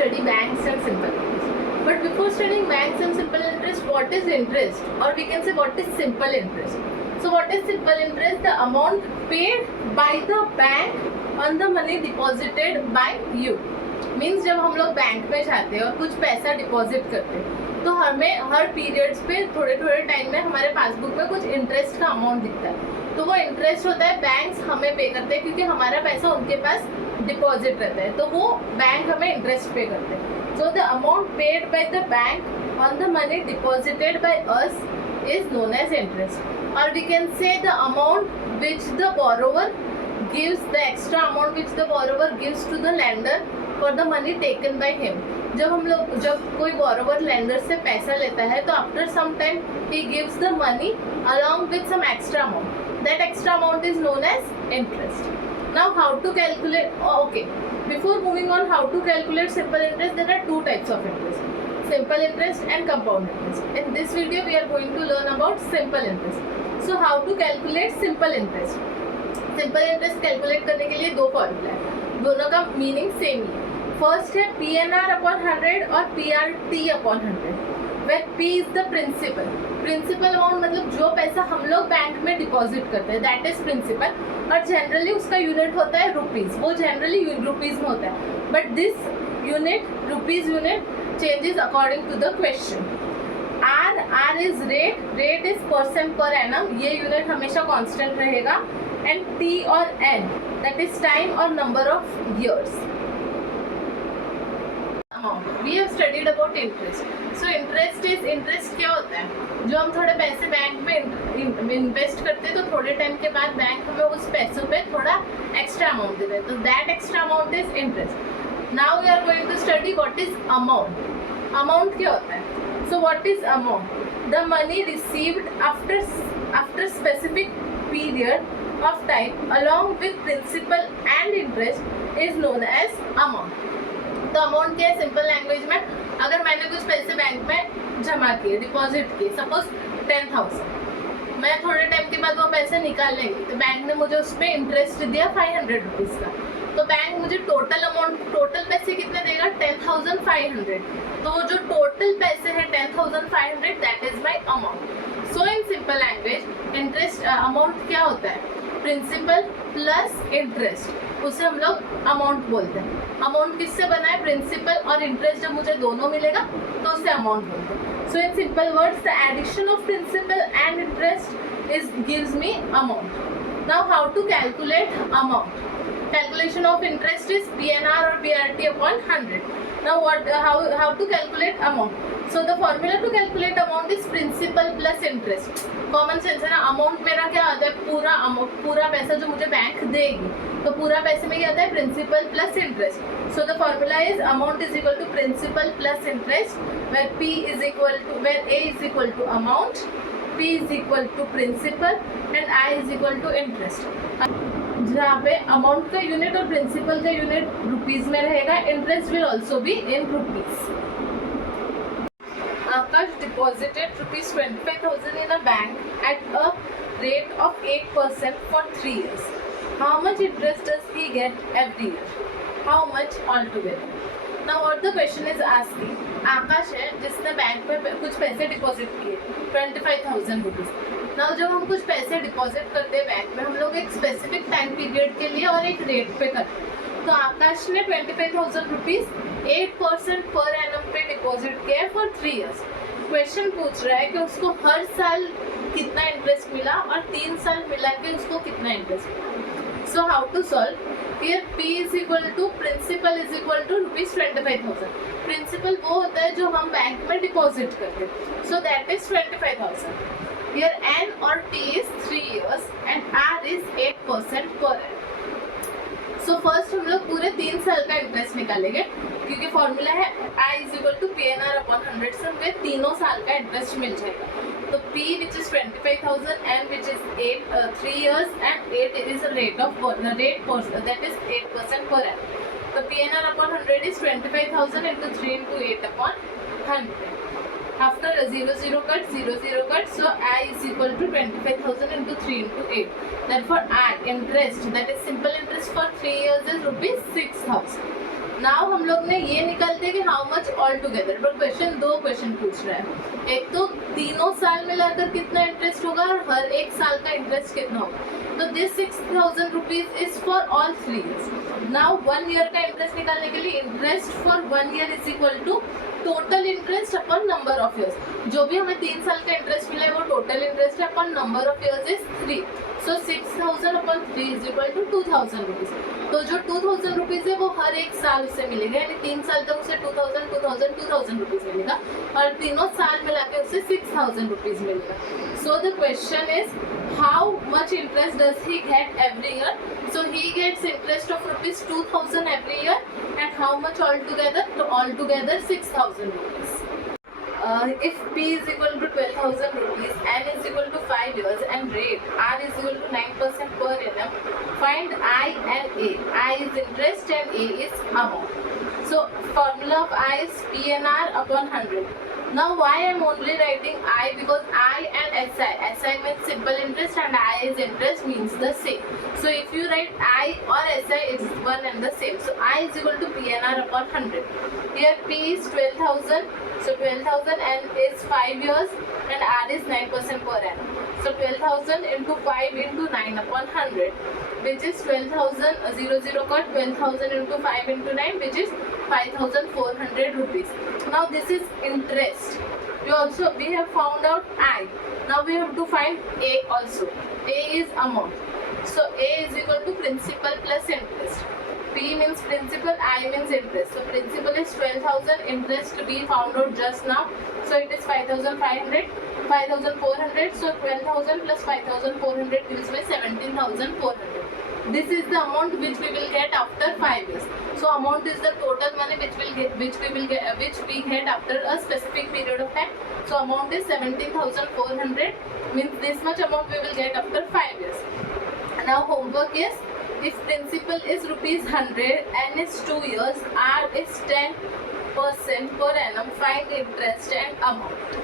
study banks and simple interest. But before studying banks and simple interest, what is interest? Or we can say what is simple interest. So what is simple interest? The amount paid by the bank on the money deposited by you. Means जब हम लोग बैंक में जाते हैं और कुछ पैसा डिपॉजिट करते हैं तो हमें हर पीरियड्स पे थोड़े थोड़े टाइम में हमारे पासबुक में कुछ इंटरेस्ट का अमाउंट दिखता है, तो वो इंटरेस्ट होता है बैंक्स हमें पे करते हैं क्योंकि हमारा पैसा उनके पास डिपॉजिट रहता है, तो वो बैंक हमें इंटरेस्ट पे करते हैं. So the amount paid by the bank on the money deposited by us is known as interest, or we can say the amount which the borrower gives, the extra amount which the borrower gives to the lender for the money taken by him. जब कोई borrower lender से पैसा लेता है तो after some time he gives the money along with some extra amount. That extra amount is known as interest. Now how to calculate? Okay, before moving on how to calculate simple interest, there are two types of interest. Simple interest and compound interest. In this video we are going to learn about simple interest. So how to calculate simple interest? Simple interest calculate करने के लिए दो फॉर्मूला है, दोनों का meaning same ही है. फर्स्ट है PNR upon 100 और PRT upon 100. Where P is the principal. Principal amount मतलब जो पैसा हम लोग बैंक में डिपॉजिट करते हैं, दैट इज प्रिंसिपल. और जनरली उसका यूनिट होता है रुपीज, वो जनरली रुपीज में होता है. But this unit rupees unit changes according to the question. R is rate is percent per annum, ये यूनिट हमेशा कांस्टेंट रहेगा. एंड T और N that is time or number of years. Amount we have studied about interest. So interest क्या होता है? जो हम थोड़े पैसे बैंक में इन्वेस्ट करते हैं तो थोड़े टाइम के बाद बैंक हमें उस पैसों पे थोड़ा एक्स्ट्रा अमाउंट देता है, तो that extra amount is interest. Now we are going to study what is amount. Amount क्या होता है? So what is amount? The money received after specific period of time along with principal and interest is known as amount. तो अमाउंट क्या है simple language में? अगर मैंने कुछ पैसे बैंक में जमा किए, डिपॉजिट किए, सपोज 10,000, मैं थोड़े टाइम के बाद वो पैसे निकाल लेंगे तो बैंक ने मुझे उस पर इंटरेस्ट दिया 500 रुपीज़ का, तो बैंक मुझे टोटल पैसे कितने देगा? 10,500. तो वो जो टोटल पैसे हैं 10,500 that is my amount. So in simple language interest amount क्या होता है? प्रिंसिपल प्लस इंटरेस्ट, उसे हम लोग अमाउंट बोलते हैं. अमाउंट किससे बना है? प्रिंसिपल और इंटरेस्ट जब मुझे दोनों मिलेगा तो उसे अमाउंट बोलते हैं. So in simple words the addition of principal and interest is gives me amount. Now how to calculate amount? Calculation of interest is PNR or PRT upon 100. Now how to calculate amount? So the formula to calculate amount is principal plus interest. Common sense है ना. अमाउंट मेरा क्या आता है? पूरा अमाउंट, पूरा पैसा जो मुझे बैंक देगी, तो पूरा पैसे में क्या आता है? Principal plus interest. So the formula is amount is equal to principal plus interest, where P is equal to, where A is equal to amount, P is equal to principal and I is equal to interest. जहाँ पे अमाउंट का यूनिट और प्रिंसिपल का unit rupees में रहेगा, interest will also be in rupees. Akash deposited ₹25,000 in a bank at a rate of 8% for 3 years. How much interest does he get every year? How much all together? Now what the question is asking. Akash है जिसने बैंक में कुछ पैसे डिपॉजिट किए 25,000 rupees. Now जब हम कुछ पैसे डिपॉजिट करते हैं बैंक में, हम लोग एक स्पेसिफिक टाइम पीरियड के लिए और एक रेट पे करते हैं. तो आकाश ने 25,000 रुपीज़ 8% पर एनम पे डिपॉजिट किया है फॉर 3 years. क्वेश्चन पूछ रहा है कि उसको हर साल कितना इंटरेस्ट मिला और 3 साल मिला के उसको कितना इंटरेस्ट मिला. So how to solve? Here P is equal to principal is equal to ₹25,000. प्रिंसिपल वो होता है जो हम बैंक में डिपॉजिट करते हैं, so that is 25,000. Here N और T is 3 years and R is 8% per annum. So first हम लोग पूरे 3 साल का इंटरेस्ट निकालेंगे क्योंकि फॉर्मूला है I is equal to PNR upon 100 से हमें तीनों साल का इंटरेस्ट मिल जाएगा. तो P which is 25,000, N which is 3 years and 8 is a rate of that is 8% per annum. So PNR upon 100 is 25,000 into 3 into 8 upon 100. After 0 cut, 0 cut, so I is equal to 25,000 into 3 into 8. Therefore I interest, that is simple interest for 3 years is ₹6,000. नाउ हम लोग ने ये निकालते हैं कि how much all together, but question दो क्वेश्चन पूछ रहा है। एक तो तीनों साल मिलाकर कितना इंटरेस्ट होगा और हर एक साल का इंटरेस्ट कितना होगा। तो this 6,000 rupees is for all 3 years। Now 1 year का इंटरेस्ट निकालने के लिए interest for 1 year is equal to total interest upon number of years. जो भी हमें 3 साल का इंटरेस्ट मिला है वो टोटल इंटरेस्ट है upon number of years is 3। So 6,000 upon 3 is equal to 2,000 rupees. तो जो 2,000 रुपीज है वो हर एक साल उसे मिलेगा, यानी 3 साल तक उसे 2,000 रुपीज मिलेगा और तीनों साल मिला के उसे 6,000 रुपीज मिलेगा। So the question is how much interest does he get every year. So he gets interest of rupees 2,000 every year and how much all together, तो all together 6,000 rupees. If P is equal to 12,000 rupees, N is equal to 5 years and rate R is equal to 9% per annum, find I and A. I is interest and A is amount. So formula of I is PNR upon 100. Now why I am only writing I, because I and SI means simple interest and I is interest means the same. So if you write I or SI, it's one and the same. So I is equal to PNR upon 100. Here P is 12,000. So 12,000 and is 5 years and R is 9% per annum. So 12,000 into 5 into 9 upon 100, which is 12,000, 0 cut 12,000 into 5 into 9, which is 5,400 rupees. Now this is interest. We have found out I. Now we have to find A also. A is amount. So A is equal to principal plus interest. P means principal, I means interest. So principal is 12,000, interest to be found out just now. So it is 5,500, 5,400. So 12,000 plus 5,400 gives me 17,400. This is the amount which we will get after 5 years. So amount is the total money which we get after a specific period of time. So amount is 17,400. Means this much amount we will get after 5 years. Now homework is, if principal is rupees 100, N is 2 years, R is 10% per annum, find interest and amount.